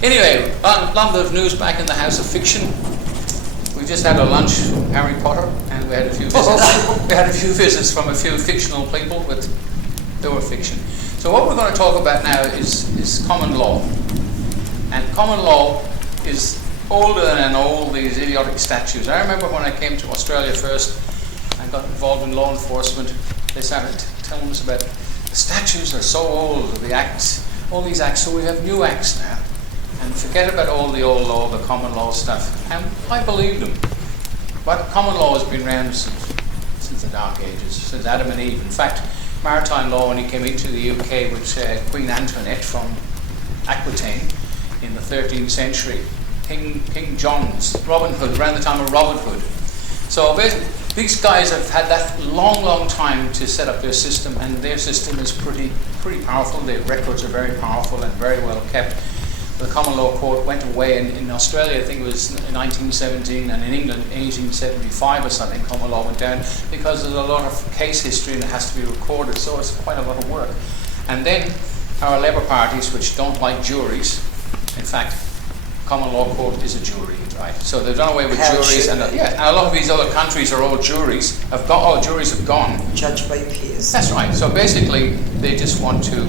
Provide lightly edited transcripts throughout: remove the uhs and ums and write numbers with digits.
Anyway, a lot of news back in the House of Fiction. We just had a lunch from Harry Potter, and we had a few visits. We had a few visits from a few fictional people, but they were fiction. So what we're going to talk about now is common law. And common law is older than all these idiotic statutes. I remember when I came to Australia first, I got involved in law enforcement. They started telling us about the statutes are so old, the acts, all these acts, so we have new acts now. And forget about all the old law, the common law stuff. And I believe them. But common law has been around since the Dark Ages, since Adam and Eve. In fact, maritime law only came into the UK with Queen Antoinette from Aquitaine in the 13th century. King John's, Robin Hood, around the time of Robin Hood. So basically, these guys have had that long time to set up their system, and their system is pretty powerful. Their records are very powerful and very well kept. The common law court went away in Australia, I think it was in 1917, and in England 1875 or something, common law went down because there's a lot of case history and it has to be recorded, so it's quite a lot of work. And then our Labour parties, which don't like juries, in fact, common law court is a jury, right? So they've done away with juries, and a lot of these other countries are all juries. Juries have gone. Judged by your peers. That's right. So basically, they just want to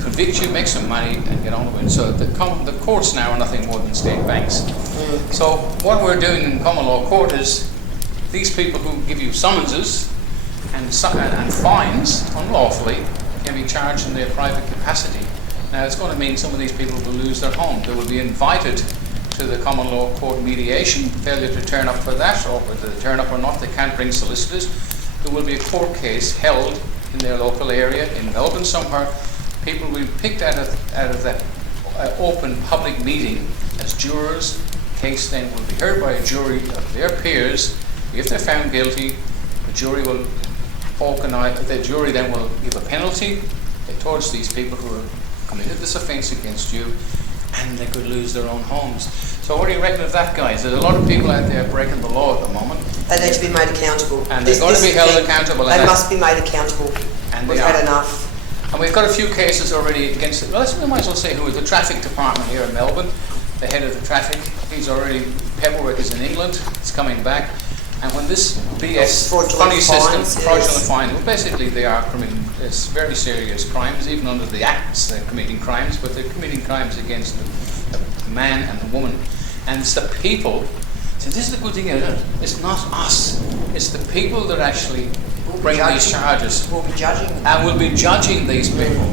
convict you, make some money, and get on with it. So the courts now are nothing more than state banks. So what we're doing in common law court is these people who give you summonses and fines unlawfully can be charged in their private capacity. Now it's going to mean some of these people will lose their home. They will be invited to the common law court mediation. Failure to turn up for that, or whether they turn up or not, they can't bring solicitors. There will be a court case held in their local area, in Melbourne somewhere. People will be picked out of that open public meeting as jurors. The case then will be heard by a jury of their peers. If they're found guilty, the jury will then will give a penalty towards these people who have committed this offence against you, and they could lose their own homes. So what do you reckon of that, guys? There's a lot of people out there breaking the law at the moment. They need to be made accountable. And they've got to be held accountable. They must be made accountable. And we've had enough. And we've got a few cases already against it. Well, we might as well say who is the traffic department here in Melbourne, the head of the traffic. He's already, paperwork is in England, it's coming back. And when this BS funny system, fraudulent fines, well, basically they are committing very serious crimes, even under the acts they're committing crimes, but they're committing crimes against the man and the woman. And it's the people. So this is the good thing, isn't it? It's not us. It's the people that actually bring these charges. We'll be judging them. And we'll be judging these people.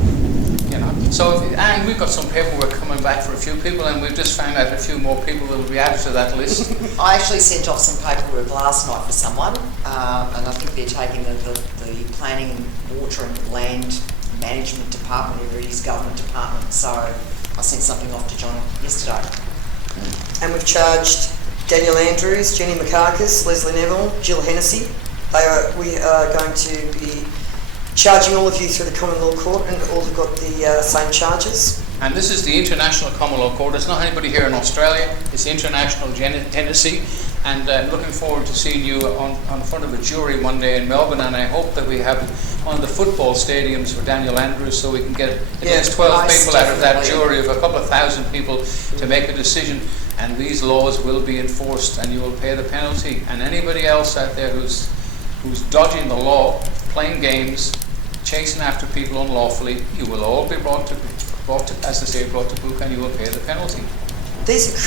You know. So, and we've got some paperwork coming back for a few people, and we've just found out a few more people that will be added to that list. I actually sent off some paperwork last night for someone, and I think they're taking the planning and water and land management department, whatever it is, government department. So I sent something off to John yesterday. And we've charged Daniel Andrews, Jenny McCarkis, Leslie Neville, Jill Hennessy. We are going to be charging all of you through the common law court, and all have got the same charges. And this is the International Common Law Court. It's not anybody here in Australia. It's the International Tennessee. And I'm looking forward to seeing you on front of a jury one day in Melbourne. And I hope that we have one of the football stadiums for Daniel Andrews, so we can get at least 12 people out of that jury of a couple of thousand people to make a decision. And these laws will be enforced, and you will pay the penalty. And anybody else out there who's dodging the law, playing games, chasing after people unlawfully, you will all be brought to book, and you will pay the penalty. These are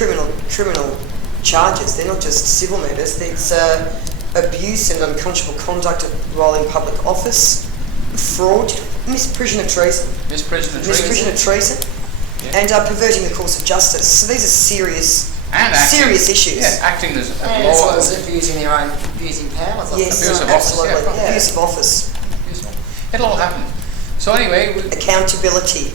criminal charges. They're not just civil matters. It's abuse and unconscionable conduct while in public office, fraud, misprision of treason. Misprision of treason. Yeah. And perverting the course of justice. So these are serious issues. Yeah, acting as a law. As well as abusing powers. Yes, abuse of absolutely. Office. Yeah. Abuse of office. It'll all happen. So anyway, accountability.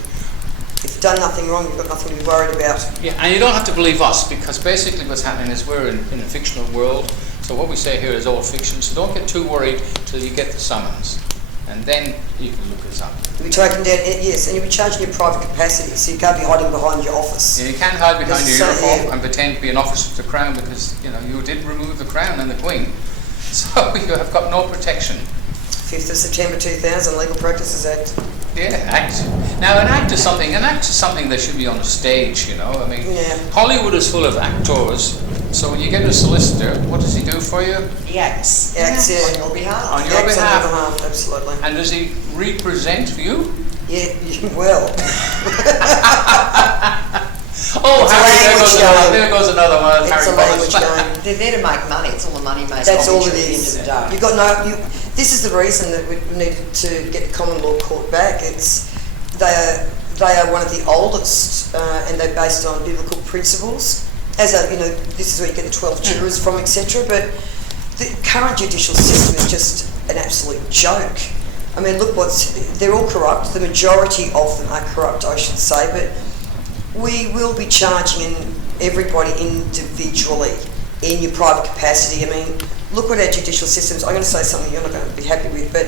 If you've done nothing wrong, you've got nothing to be worried about. Yeah, and you don't have to believe us, because basically what's happening is we're in a fictional world. So what we say here is all fiction. So don't get too worried till you get the summons, and then you can look us up. You'll be taken down, yes, and you'll be charged in your private capacity, so you can't be hiding behind your office. Yeah, you can't hide behind your uniform and pretend to be an officer of the Crown, because you did remove the Crown and the Queen, so you have got no protection. 5th of September 2000, Legal Practices Act. Yeah, act. Now, an act is something that should be on a stage, you know. I mean, Yeah. Hollywood is full of actors. So when you get a solicitor, what does he do for you? He acts. Acts, yeah. On your behalf. On your Acts behalf. on your behalf, absolutely. And does he represent you? Yeah, you will. Oh, It's a Harry, language there goes another one. It's Harry a language Potter's. game. They're there to make money. It's all the money makes. That's all it at the end is. of the day. You've got no. This is the reason that we needed to get the common law court back. They are one of the oldest, and they're based on biblical principles. This is where you get the 12 jurors from, etc. But the current judicial system is just an absolute joke. I mean, look they're all corrupt. The majority of them are corrupt, I should say. But we will be charging everybody individually in your private capacity. I mean, look what our judicial systems. I'm going to say something you're not going to be happy with, but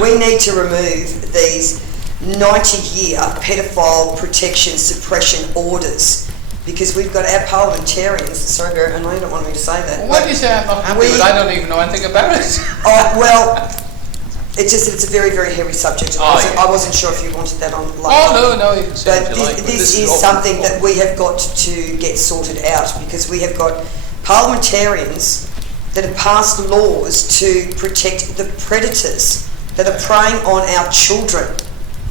we need to remove these 90-year pedophile protection suppression orders because we've got our parliamentarians. Sorry, Barry, I know you don't want me to say that. Well, why do you say I'm not happy with it? I don't even know anything about it. Oh, well, it's just that it's a very, very heavy subject. I wasn't sure if you wanted that on. No, you can say But what you like. this is something that we have got to get sorted out because we have got parliamentarians that have passed laws to protect the predators that are preying on our children.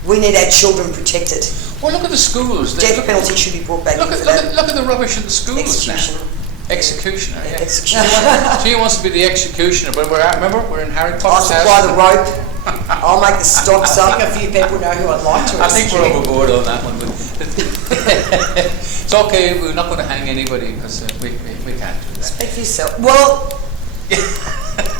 We need our children protected. Well, look at the schools. Death penalty should be brought back Look in for at that. the rubbish in the schools Executioner. now. Executioner, yeah. Executioner. She wants to be the executioner, but we're in Harry I'll Potter's supply house. the rope. I'll make the stocks I up. think a few people know who I'd like to. I think we're execute. overboard on that one, but it's okay. We're not going to hang anybody because we can't do that. Speak for yourself. Well,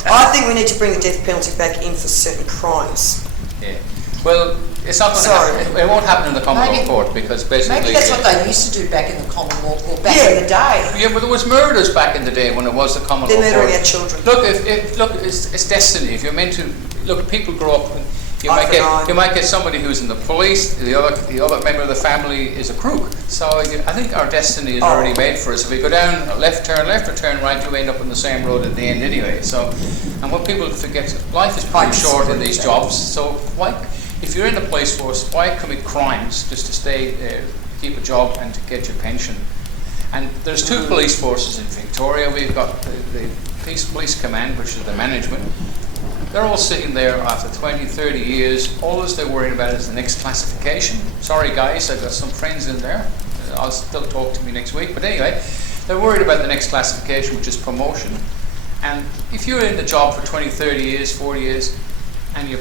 I think we need to bring the death penalty back in for certain crimes. Yeah. Well, it's not going to happen. It won't happen in the common law Maybe- court because basically. Maybe that's what they used to do back in the common law court back Yeah. in the day. Yeah, but there was murders back in the day when it was the common They're law murdering court. our children. Look, it's destiny. If you're meant to look, people grow up. And you Eye for might get somebody who's in the police. The other member of the family is a crook. So I think our destiny is already made for us. If we go down left or turn right, you end up on the same road at the end anyway. So, and what people forget, life is pretty short in these jobs. So why, if you're in the police force, why commit crimes just to stay there, keep a job, and to get your pension? And there's two police forces in Victoria. We've got the police command, which is the management. They're all sitting there after 20, 30 years. All they're worried about is the next classification. Sorry guys, I've got some friends in there. I'll still talk to me next week. But anyway, they're worried about the next classification, which is promotion. And if you're in the job for 20, 30 years, 40 years, and you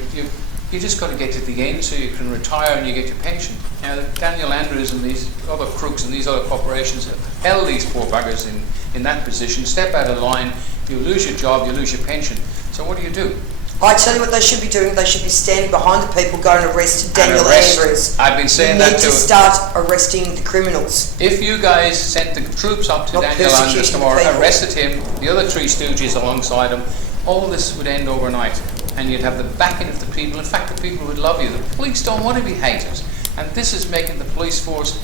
just got to get to the end so you can retire and you get your pension. Now, Daniel Andrews and these other crooks and these other corporations have held these poor buggers in that position. Step out of line, you lose your job, you lose your pension. So what do? I tell you what they should be doing. They should be standing behind the people going to arrest Daniel Andrews. I've been saying You that need too. to start arresting the criminals. If you guys sent the troops up to Not Daniel Andrews persecuting tomorrow, people. arrested him, the other three stooges alongside him, all this would end overnight. And you'd have the backing of the people. In fact, the people would love you. The police don't want to be hated. And this is making the police force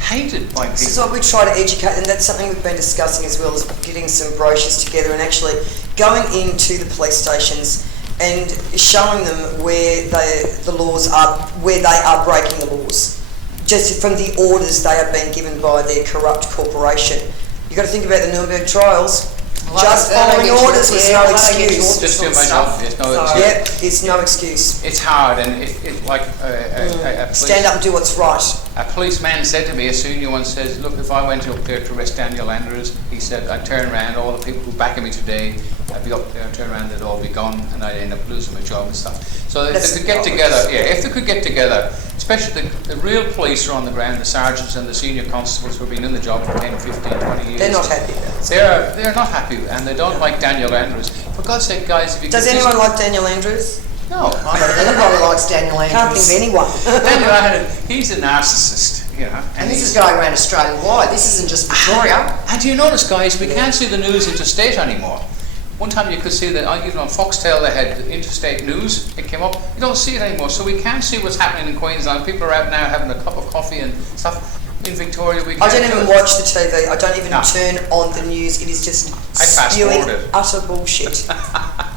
hated by This is people. what we try to educate, and that's something we've been discussing as well, as getting some brochures together and actually going into the police stations and showing them where the laws are, where they are breaking the laws, just from the orders they are being given by their corrupt corporation. You've got to think about the Nuremberg trials. Just following orders was no excuse. Just do my job. There's no excuse. Yep, it's no excuse. It's hard, and it like a police, Stand up and do what's right. a policeman said to me, a senior one says, look, if I went up there to arrest Daniel Andrews, he said, I'd turn around, all the people who back me today, I'd be up there and turn around, they'd all be gone, and I'd end up losing my job and stuff. So if That's they could get obvious. together, if they could get together, especially the real police are on the ground, the sergeants and the senior constables who have been in the job for 10, 15, 20 years. They're not happy about it. They're not happy, and they don't like Daniel Andrews. For God's sake, guys, if you Does could anyone just, like Daniel Andrews? No, Everybody likes Daniel Andrews. Can't think of anyone. Daniel Andrews, he's a narcissist, you know. And this is going around Australia-wide. This isn't just Victoria. And do you notice, guys, we can't see the news interstate anymore. One time you could see that, even on Foxtel, they had interstate news. It came up. You don't see it anymore, so we can't see what's happening in Queensland. People are out now having a cup of coffee and stuff. In Victoria, we can't I don't even do it. watch the TV. I don't even No. turn on the news. It is just I fast spewing forward it. utter bullshit.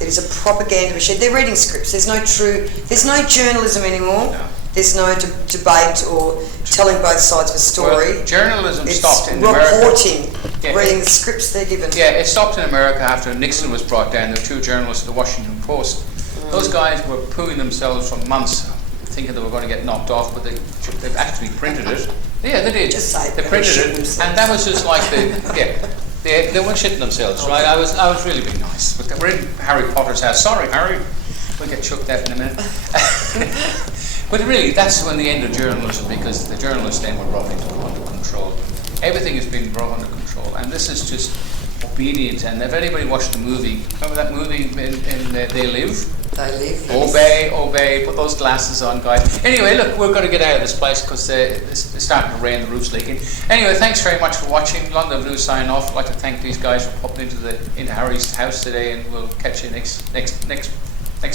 It is a propaganda machine. They're reading scripts. There's no journalism anymore. No. There's no debate or telling both sides of a story. Well, journalism It's stopped in America. reporting, Yeah. reading the scripts they're given. Yeah, it stopped in America after Nixon was brought down. There were 2 journalists at the Washington Post. Those guys were pooing themselves for months, thinking they were going to get knocked off, but they've actually printed it. Yeah, they did. Just say They printed shit it, themselves. and that was just like they weren't shitting themselves, right? I was really being nice. But we're in Harry Potter's house. Sorry, Harry. We'll get chucked out in a minute. But really, that's when the end of journalism, because the journalists then were brought under control. Everything has been brought under control, and this is just obedient. And if anybody watched the movie, remember that movie in They Live? They live. Obey, obey, put those glasses on, guys. Anyway, look, we're going to get out of this place because it's starting to rain, the roof's leaking. Anyway, thanks very much for watching. London Blues sign off. I'd like to thank these guys for popping into Harry's house today, and we'll catch you next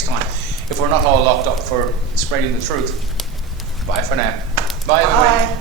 time. If we're not all locked up for spreading the truth. Bye for now. Bye. Bye.